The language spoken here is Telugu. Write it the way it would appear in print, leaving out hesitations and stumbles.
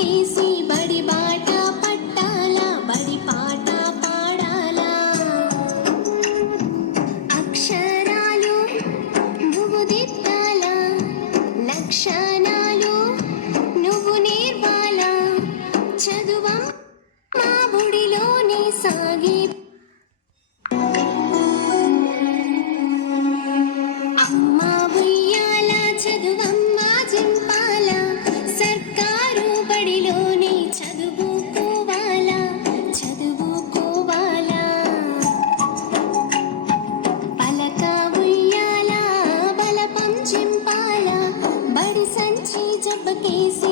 జబ్బకేసి బడి బాట పట్టాలా బడి పాట పాడాలా అక్షరాలు నువ్వు దిద్దాలా లక్షణాలు నువ్వు నేర్వాలా చదువం మా బుడిలోనే సాగి అమ్మ ఉయ్యాల చదువమ్మ జింపాల సర్కారు బడిలోనే చదువుకోవాలా చదువుకోవాలా పలక ఉయ్యాల బలపం చింపాల బడి సంచి జబ్బకేసి